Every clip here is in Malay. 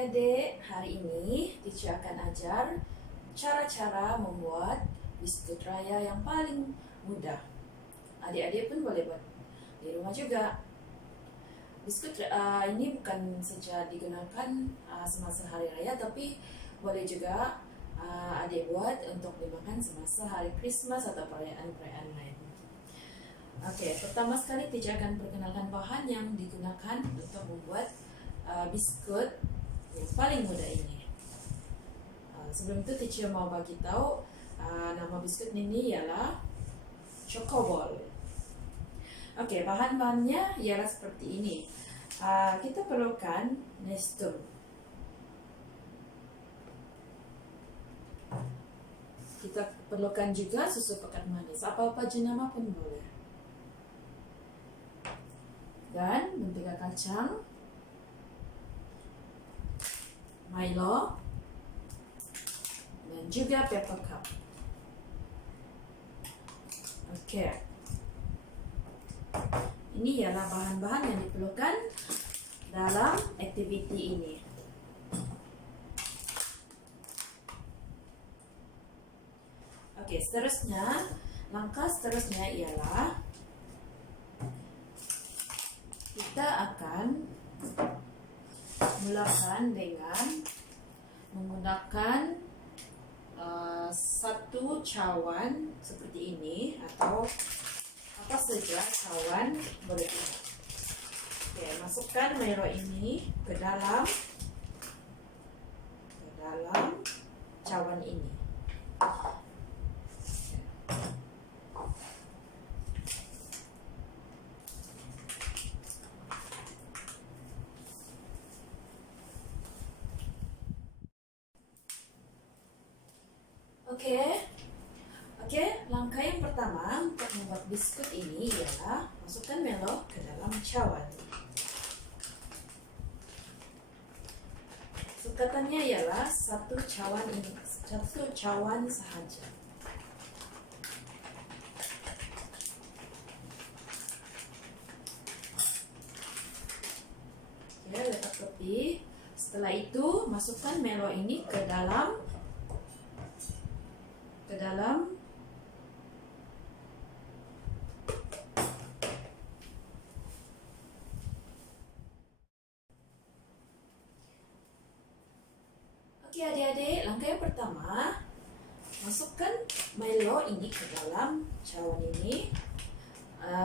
Adik-adik, hari ini teacher akan ajar cara-cara membuat biskut raya yang paling mudah. Adik-adik pun boleh buat di rumah juga. Biskut ini bukan saja digunakan semasa hari raya, tapi boleh juga adik buat untuk dimakan semasa hari Christmas atau perayaan-perayaan lain. Oke, pertama sekali teacher akan perkenalkan bahan yang digunakan untuk membuat biskut yang paling mudah ini. Sebelum itu teacher mau bagi tahu nama biskut ini ialah Chocoball. Oke, bahan-bahannya ialah seperti ini. Kita perlukan Nestum. Kita perlukan juga susu pekat manis, apa-apa jenama pun boleh. Dan mentega kacang, Milo, dan juga pepper cup. Oke. Ini ialah bahan-bahan yang diperlukan dalam aktiviti ini. Oke, langkah seterusnya ialah kita akan mulakan dengan menggunakan satu cawan seperti ini atau apa saja cawan boleh. Oke, masukkan Milo ini ke dalam cawan ini. Oke, langkah yang pertama untuk membuat biskut ini ialah masukkan Milo ke dalam cawan. Sukatannya ialah satu cawan sahaja. Oke, letak tepi. Setelah itu masukkan Milo ini ke dalam Oke adik-adik, langkah yang pertama masukkan Milo ini ke dalam cawan ini.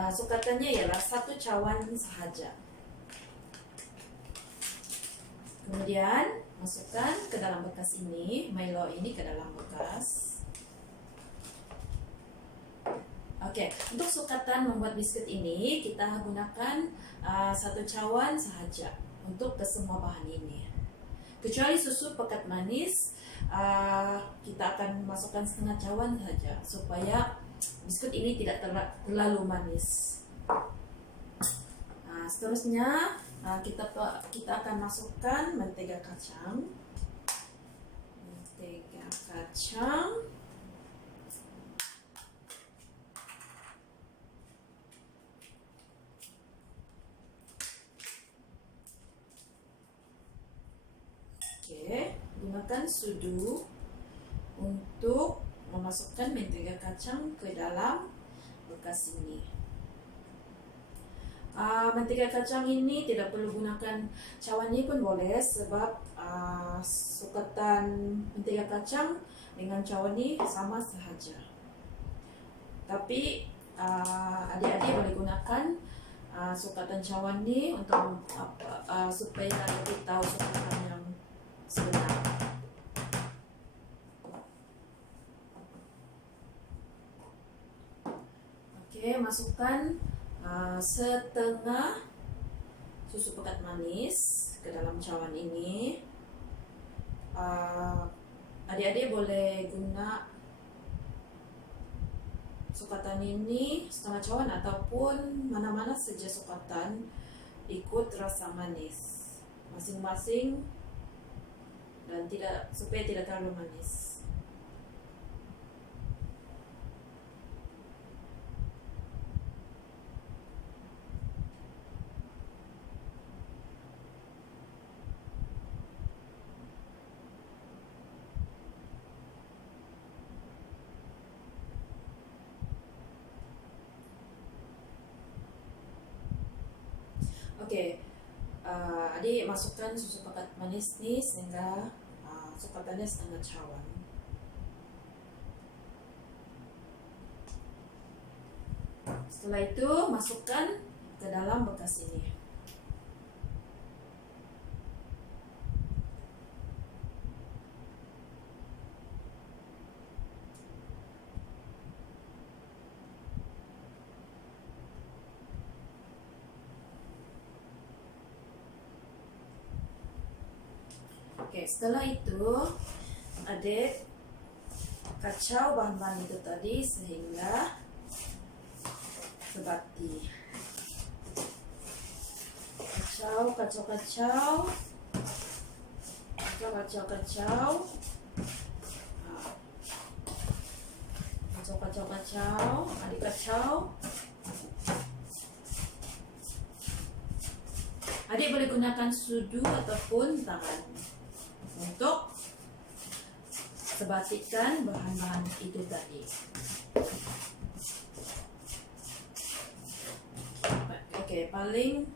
Sukatannya ialah satu cawan sahaja. Kemudian masukkan ke dalam bekas ini, Milo ini ke dalam bekas. Oke, untuk sukatan membuat biskut ini kita gunakan satu cawan sahaja untuk ke semua bahan ini. Kecuali susu pekat manis, kita akan masukkan setengah cawan saja supaya biskut ini tidak terlalu manis. Seterusnya kita akan masukkan mentega kacang. Oke, gunakan sudu untuk memasukkan mentega kacang ke dalam bekas ini. Mentega kacang ini tidak perlu gunakan cawan ini pun boleh, sebab sukatan mentega kacang dengan cawan ini sama sahaja. Tapi adik-adik boleh gunakan sukatan cawan ini untuk supaya lebih tahu sukatan yang sebenar. Oke, masukkan setengah susu pekat manis ke dalam cawan ini. Adik-adik boleh guna sukatan ini setengah cawan ataupun mana-mana saja sukatan, ikut rasa manis masing-masing dan supaya tidak terlalu manis. Oke, adik masukkan susu paket manis nih sehingga coklatannya setengah cawan. Setelah itu masukkan ke dalam bekas ini. Oke, setelah itu adik kacau bahan-bahan itu tadi sehingga sebati. Kacau. Adik kacau. Adik boleh gunakan sudu ataupun tangan untuk sebatikan bahan-bahan itu tadi. Oke, paling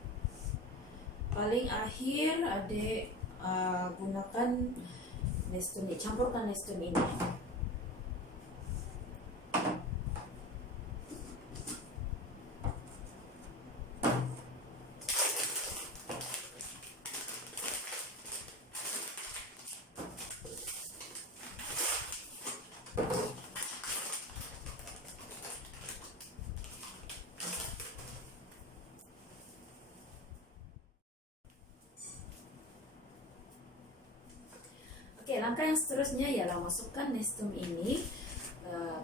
akhir adik gunakan Nestum ini, campurkan Nestum ini. Oke, langkah yang seterusnya ialah masukkan Nestum ini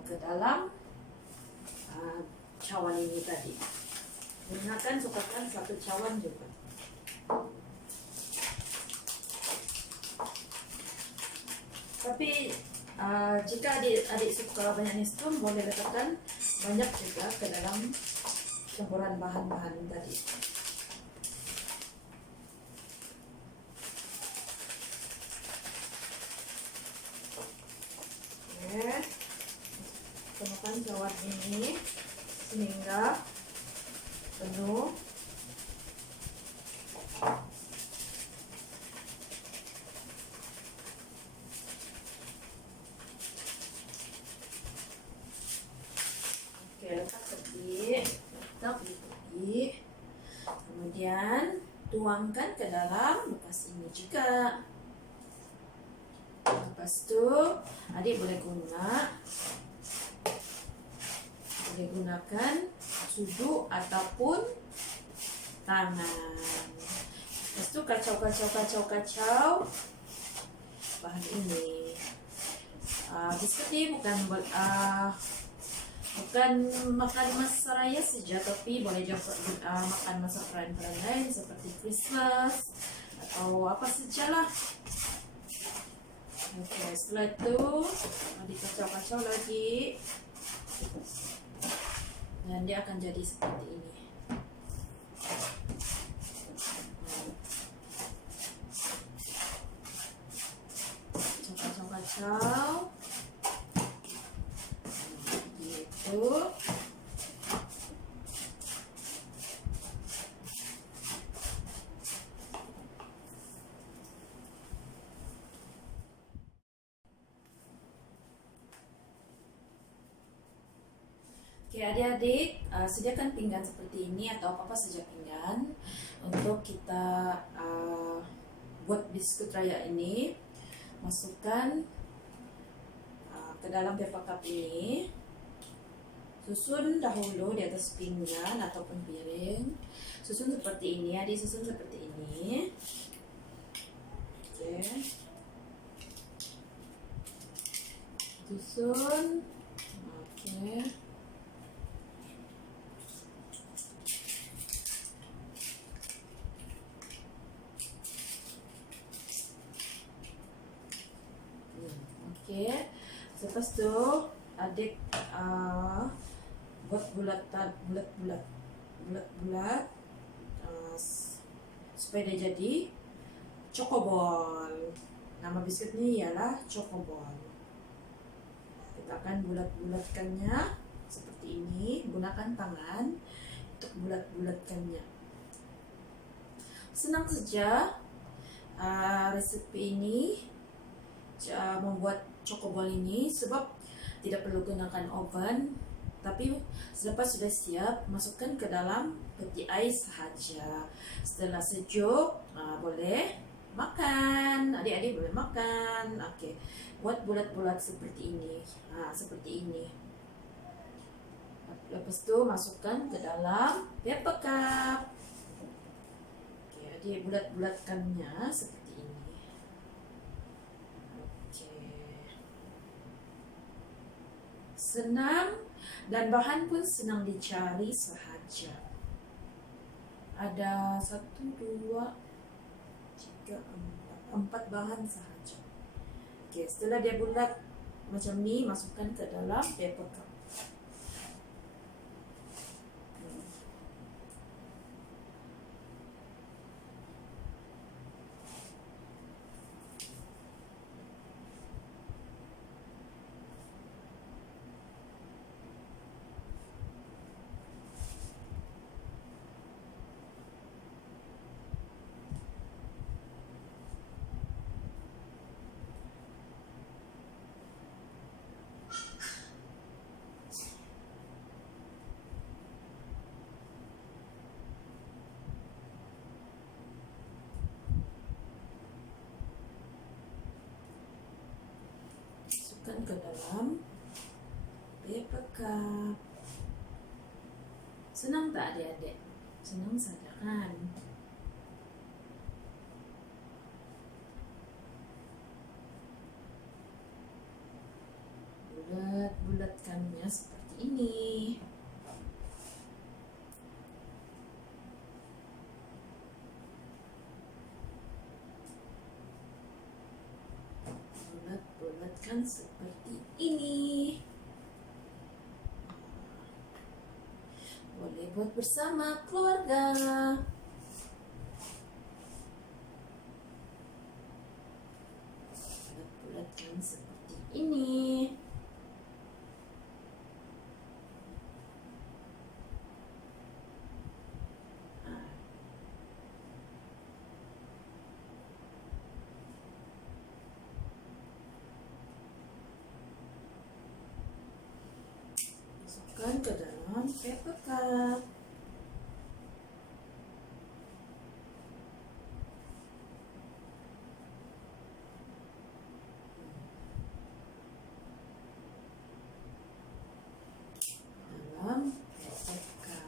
ke dalam cawan ini tadi. Gunakan cukupkan 1 cawan juga. Tapi jika adik suka banyak Nestum, boleh letakkan banyak juga ke dalam campuran bahan-bahan tadi. Temukan cawan ini sehingga penuh. Oke, letak tepi. Kemudian tuangkan ke dalam bekas ini juga. Lepas itu adik boleh gunakan sudu ataupun tangan. Lepas itu kacau bahan ini. Biskuit ini bukan makan masa raya saja, tapi boleh juga makan masa perayaan lain seperti Christmas atau apa sajalah. Oke, setelah itu dikacau-kacau lagi dan dia akan jadi seperti ini. Kacau gitu. Oke, adik-adik, sediakan pinggan seperti ini atau apa saja pinggan untuk kita buat biskuit raya ini. Masukkan ke dalam paper cup ini. Susun dahulu di atas pinggan ataupun piring. Susun seperti ini, adik susun seperti ini. Oke. Susun. Oke. Oke, lepas itu adik buat bulat supaya dia jadi chocoball. Nama biskuit ini ialah chocoball. Kita akan bulatkannya seperti ini. Gunakan tangan untuk bulatkannya. Senang saja resepi ini membuat cokoball ini, sebab tidak perlu gunakan oven, tapi selepas sudah siap masukkan ke dalam peti ais sahaja. Setelah sejuk boleh makan, adik-adik boleh makan. Oke, buat bulat-bulat seperti ini. Seperti ini. Lepas itu masukkan ke dalam paper cup. Oke, adik bulat-bulatkannya seperti ini. Oke. Senang dan bahan pun senang dicari sahaja. Ada 1, 2, 3, 4 bahan sahaja. Oke, setelah dia bulat macam ni, masukkan ke dalam paper cup. Ke dalam paper cup. Senang tak adik-adik? Senang saja kan? Bulat-bulatkannya seperti ini. Bulat-bulatkan seperti ini. Boleh buat bersama keluarga. Bulat-bulatkan seperti ini. Masukkan ke dalam paper cup. Dalam paper cup.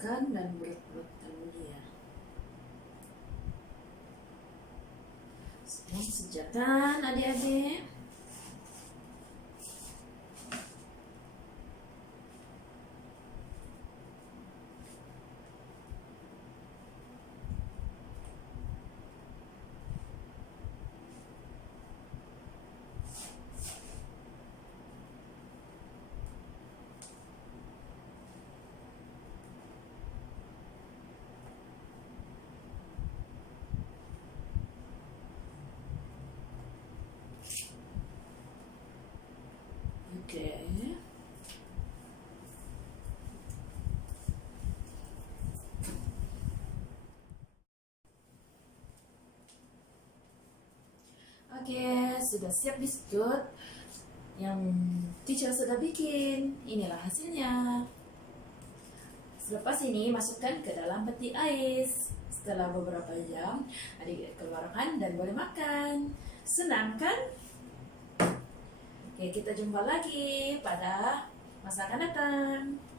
Tekan dan bulat-bulatkan dia. Senang saja kan adik-adik? Oke. Oke, sudah siap biskuit yang teacher sudah bikin. Inilah hasilnya. Selepas ini masukkan ke dalam peti ais. Setelah beberapa jam, adik keluarkan dan boleh makan. Senang kan? Oke, kita jumpa lagi pada masa akan datang.